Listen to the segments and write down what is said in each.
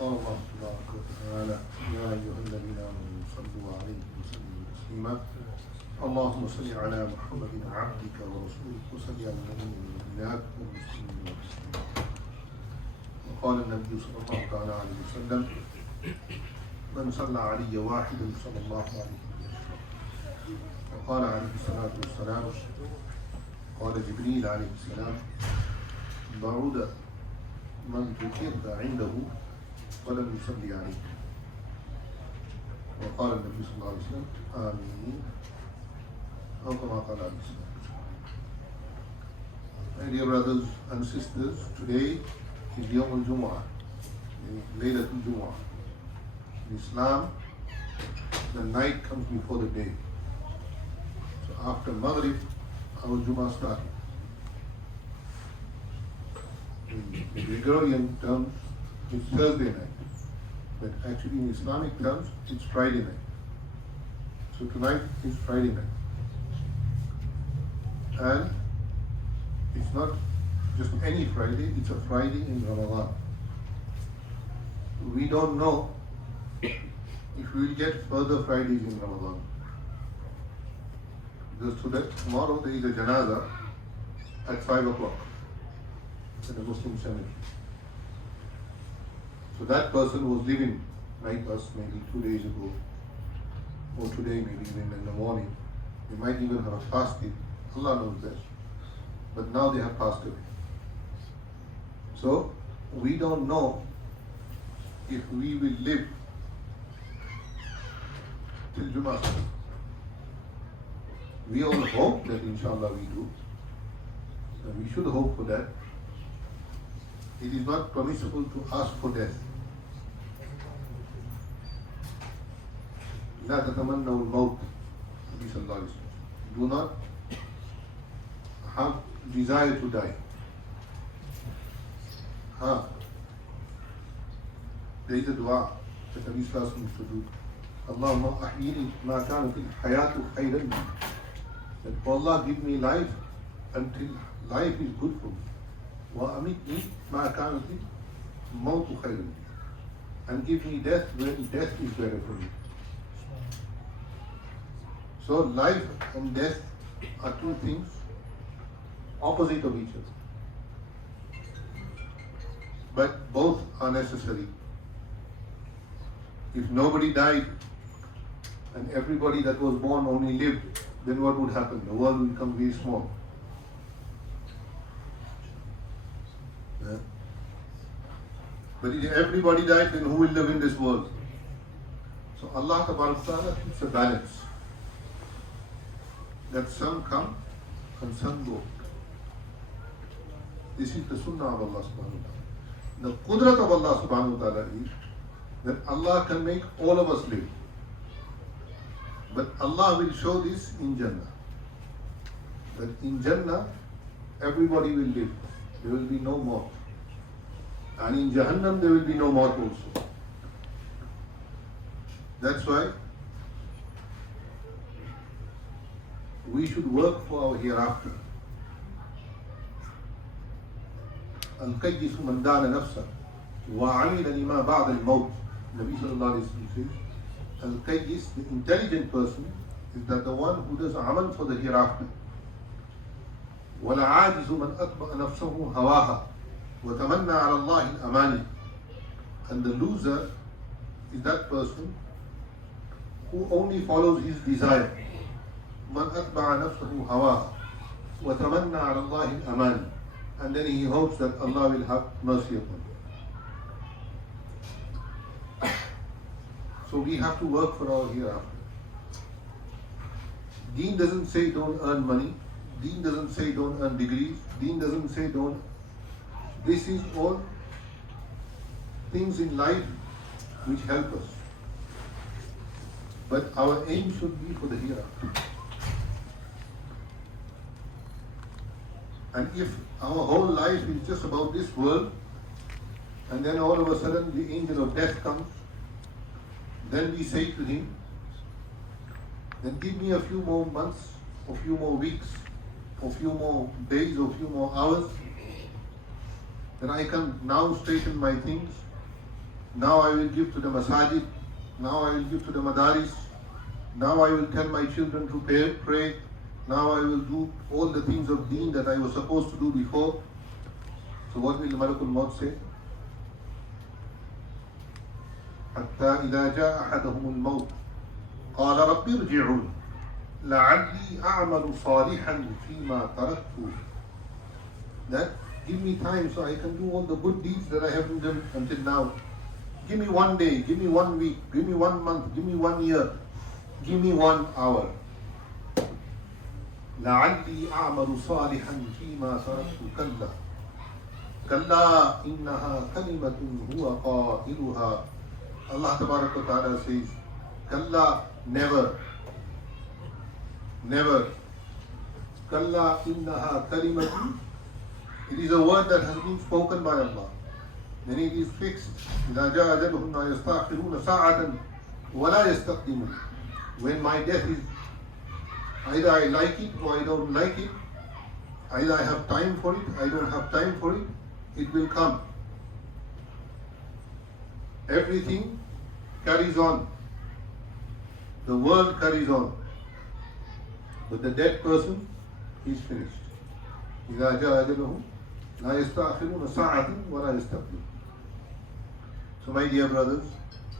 قال الله تبارك وتعالى يا أيها الذين آمنوا صلوا عليه وسلموا تسليما اللهم صل على محمد عبدك ورسولك وصل على المؤمنات والمسلمين والمسلمات. وقال النبي صلى الله تعالى عليه وسلم من صلى علي واحدا صلى الله عليه وسلم. وقال عليه الصلاة والسلام قال جبريل عليه السلام بعود من ذكرت عنده ولم يصلي عليه. وقال النبي صلى الله عليه وسلم آمين أو كما قال عليه الصلاة والسلام. My dear brothers and sisters, today is Yawm al-Jumu'ah, Laylatul Jumu'ah. In Islam, the night comes before the day. So after Maghrib, our Jumu'ah started. In Gregorian terms, it's Thursday night, but actually in Islamic terms, it's Friday night. So tonight is Friday night. And it's not just any Friday, it's a Friday in Ramadan. We don't know if we will get further Fridays in Ramadan. Because tomorrow there is a janazah at 5 o'clock in a Muslim cemetery. So that person was living like us maybe 2 days ago, or today maybe even in the morning. They might even have fasted, Allah knows best. But now they have passed away. So we don't know if we will live till Jummah. We all hope that inshallah we do. And we should hope for that. It is not permissible to ask for death. لا تتمنوا الموت. Do not have desire to die. There is a dua that Nabi Sallallahu Alaihi Wasallam used to do. Allahumma ahyini ma kanat al-hayatu khayran li. That Allah give me life until life is good for me. Wa amitni ma kanat al-mawtu khayran li. And give me death when death is better for me. So life and death are two things opposite of each other. But both are necessary. If nobody died and everybody that was born only lived, then what would happen? The world would become very small. Yeah. But if everybody died, then who will live in this world? So Allah Ta'ala keeps a balance. That some come and some go. This is the sunnah of Allah subhanahu wa ta'ala. The qudrat of Allah subhanahu wa ta'ala is that Allah can make all of us live. But Allah will show this in Jannah. That in Jannah, everybody will live. There will be no more. And in Jahannam, there will be no more also. That's why we should work for our hereafter. القيس من دان نفسه وعمل لما بعد الموت. Nabi sallallahu alayhi wa sallam says, Al-Qayyis, the intelligent person, is that the one who does amal for the hereafter. وَالْعَاجِزُ مَنْ أَتْبَعَ نَفْسَهُ هَوَاهَا وَتَمَنَّى عَلَى اللَّهِ الْأَمَانِ. And the loser is that person who only follows his desire. مَنْ أَتْبَعَ نَفْسَهُ هَوَاهَا وَتَمَنَّى عَلى اللَّهِ الْأَمَانِ. And then he hopes that Allah will have mercy upon him. So we have to work for our hereafter. Deen doesn't say don't earn money. Deen doesn't say don't earn degrees. Deen doesn't say don't. This is all things in life which help us. But our aim should be for the hereafter. And if our whole life is just about this world, and then all of a sudden the angel of death comes, then we say to him, then give me a few more months, a few more weeks, a few more days, a few more hours, then I can now straighten my things Now I will give to the Masjid. Now I will give to the Madaris. Now I will tell my children to pray. Now I will do all the things of deen that I was supposed to do before. So what will Malakul Maut say? حتى إذا جاء أحدهم الموت قال رب ارجعون لعلي أعمل صالحا فيما تركت. That give me time so I can do all the good deeds that I haven't done until now. Give me 1 day, give me 1 week, give me 1 month, give me 1 year, give me 1 hour. لعلي أعمل صالحا فيما تركت كلا كلا إنها كلمة هو قائلها. Allah Tabarak wa Ta'ala says, Kalla, never, never. Kalla innaha kalimatun. It is a word that has been spoken by Allah. Then it is fixed. إِذَا جَاءَ أَجَلُهُمْ لَا يَسْتَأْخِرُونَ سَاعَةً وَلَا يَسْتَقْدِمُونَ. When my death is, either I like it or I don't like it, either I have time for it, I don't have time for it, it will come. Everything carries on. The world carries on. But the dead person is finished. إِذَا جَاءَ أَجَلُهُمْ لَا يَسْتَأْخِرُونَ سَاعَةً وَلَا يَسْتَقْدِمُونَ. So my dear brothers,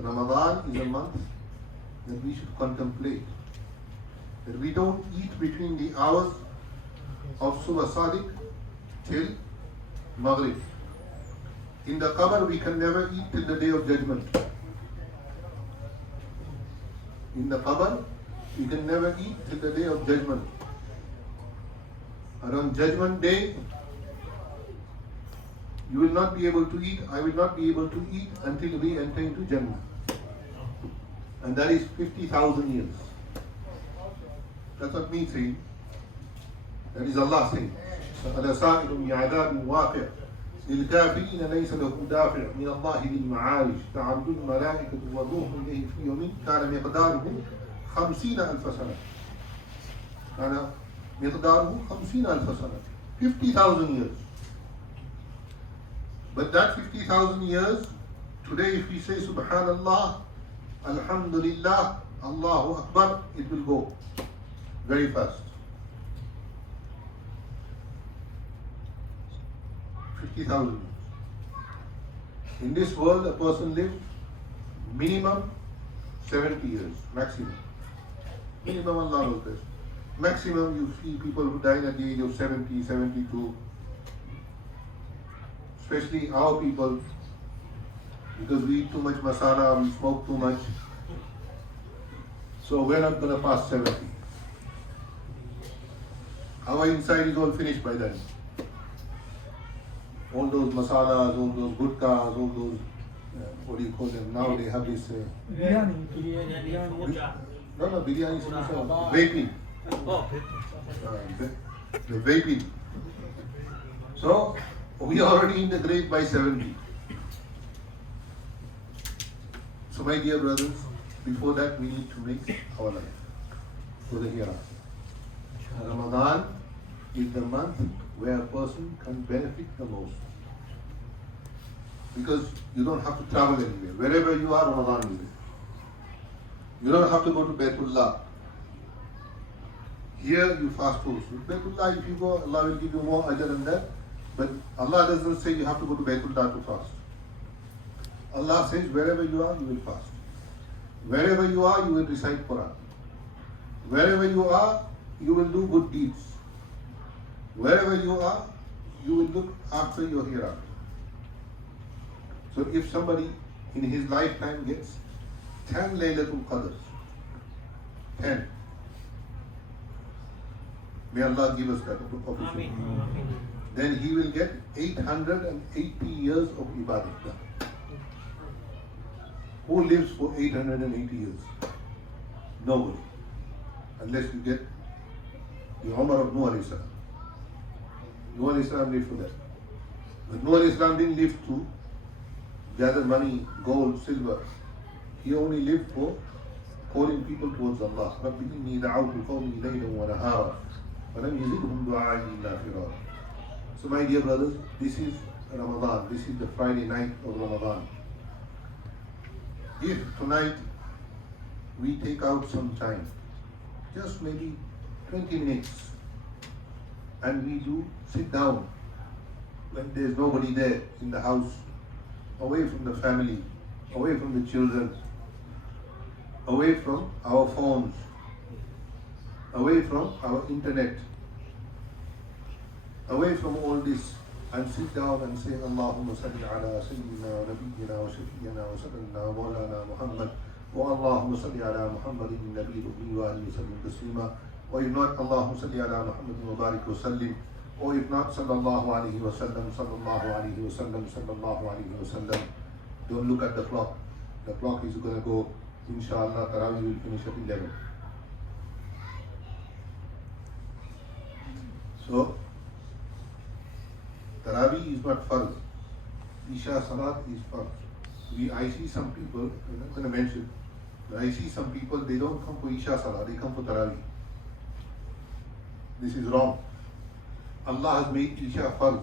Ramadan is a month that we should contemplate. That we don't eat between the hours of Subh Sadiq till Maghrib. In the qabr we can never eat till the day of judgment. In the qabr we can never eat till the day of judgment. And on judgment day you will not be able to eat, I will not be able to eat until we enter into Jannah. And that is 50,000 years. That's not me saying. That is Allah saying. فَأَلَا سَائِلٌ بِعَذَابٍ وَاقِعٍ لِلْكَافِرِينَ لَيْسَ لَهُ دَافِعٌ مِنَ اللَّهِ ذِي الْمَعَارِجِ تَعْرُجُ الْمَلَائِكَةُ وَالرُّوحُ إِلَيْهِ فِي يَوْمٍ كَانَ مِقْدَارُهُ 50,000 سَنَةً. كَانَ مِقْدَارُهُ 50,000 سَنَةً. 50,000 years. But that 50,000 years, today if we say Subhanallah, Alhamdulillah, Allahu Akbar, it will go very fast. 50,000 years. In this world, a person lives minimum 70 years, maximum. Minimum Allah knows best. Maximum you see people who die at the age of 70, 72. Especially our people, because we eat too much masala, we smoke too much. So we're not going to pass 70. Our inside is all finished by then. All those masalas, all those gutkas, all those, what do you call them? Now they have this... biryani. No, biryani is vaping. The vaping. So, we are already in the grave by 70. So my dear brothers, before that we need to make our life for the hereafter. Ramadan is the month where a person can benefit the most. Because you don't have to travel anywhere. Wherever you are, Ramadan is there. You don't have to go to Baytullah. Here you fast also. Baytullah, if you go, Allah will give you more ajr than that. But Allah doesn't say you have to go to Baytullah to fast. Allah says wherever you are, you will fast. Wherever you are, you will recite Quran. Wherever you are, you will do good deeds. Wherever you are, you will look after your hereafter. So if somebody in his lifetime gets 10 Laylatul Qadrs, 10, may Allah give us that opportunity. Then he will get 880 years of ibadah. Who lives for 880 years? Nobody. Unless you get the Umar of Nuh alayhi salam. Nuh alayhi salam lived for that. But Nuh alayhi salam didn't live to gather money, gold, silver. He only lived for calling people towards Allah. رَبِّ إِنِّي دَعَوْتُ قَوْمِي لَيْلًا وَنَهَارًا وَلَمْ يَزِدْهُمْ دُعَائِي إِلَّا فِرَارًا. So my dear brothers, this is Ramadan. This is the Friday night of Ramadan. if tonight we take out some time, just maybe 20 minutes, and we do sit down when there's nobody there in the house, away from the family, away from the children, away from our phones, away from our internet, away from all this, and sit down and say, Allahumma salli ala sayyidina wa nabiyyina wa shafiyyina wa sayyidina wa maulana Muhammad, wa Allahumma salli ala Muhammadin nabiyyi wa alihi wa sallim taslima, or if not, Allahumma salli ala Muhammadin wa barik wa sallim, or if not, sallallahu alayhi wa sallam, sallallahu alayhi wa sallam, sallallahu alayhi wa sallam. Don't look at the clock. The clock is going to go, inshallah, Tarawih will finish at 11. So, Tarawih is not farz. Isha Salat is farz. I see some people, I'm not going to mention, but I see some people, they don't come for Isha Salah, they come for Tarawih. This is wrong. Allah has made Isha farz.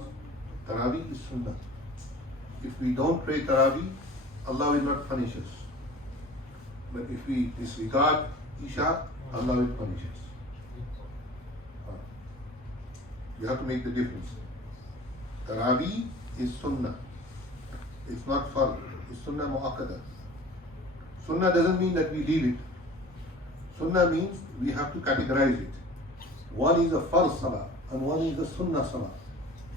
Tarawih is sunnah. If we don't pray Tarawih, Allah will not punish us. But if we disregard Isha, Allah will punish us. You have to make the difference. Tarawih is sunnah. It's not farz. It's sunnah mu'akkada. Sunnah doesn't mean that we leave it. Sunnah means we have to categorize it. One is a farz salah and one is a sunnah salah.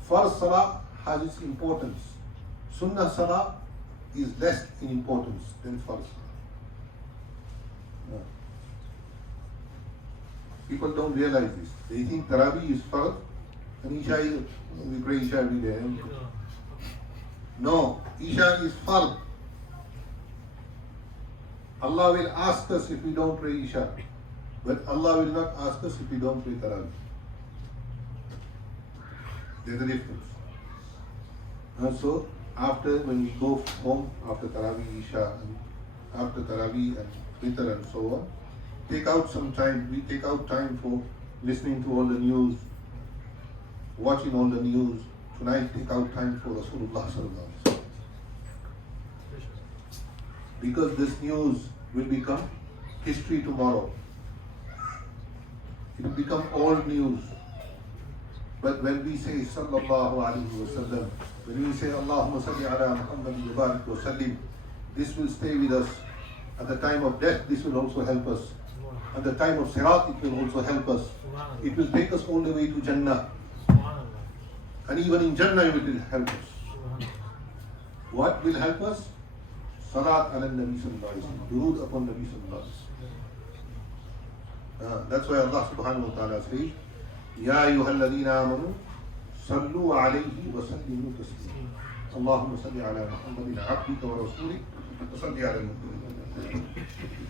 Farz salah has its importance. Sunnah salah is less in importance than farz. People don't realize this. They think Tarawih is farz and Isha is, we pray Isha every day. No, Isha is farz. Allah will ask us if we don't pray Isha, but Allah will not ask us if we don't pray Tarawih. There's a difference. And so, after when we go home, after Tarawih, Isha, and after Tarawih and Witr and so on, take out some time. We take out time for listening to all the news, watching all the news. Tonight, take out time for Rasulullah sallallahu alaihi wasallam. Because this news will become history tomorrow. It will become old news. But when we say sallallahu alaihi wasallam, when we say Allahumma salli ala Muhammad wa barik wa sallim, this will stay with us. At the time of death, this will also help us. At the time of Sirat, it will also help us. It will take us all the way to Jannah. And even in Jannah, it will help us. What will help us? Salat ala Nabi sallallahu alaihi wasallam. Durood upon Nabi sallallahu alaihi wasallam. That's why Allah subhanahu wa ta'ala says, Ya ayyuhalladhina amanu, sallu alayhi wa sallimu taslima. Allahumma salli ala Muhammadin abdika wa rasulik, wa salli ala Muhammadin.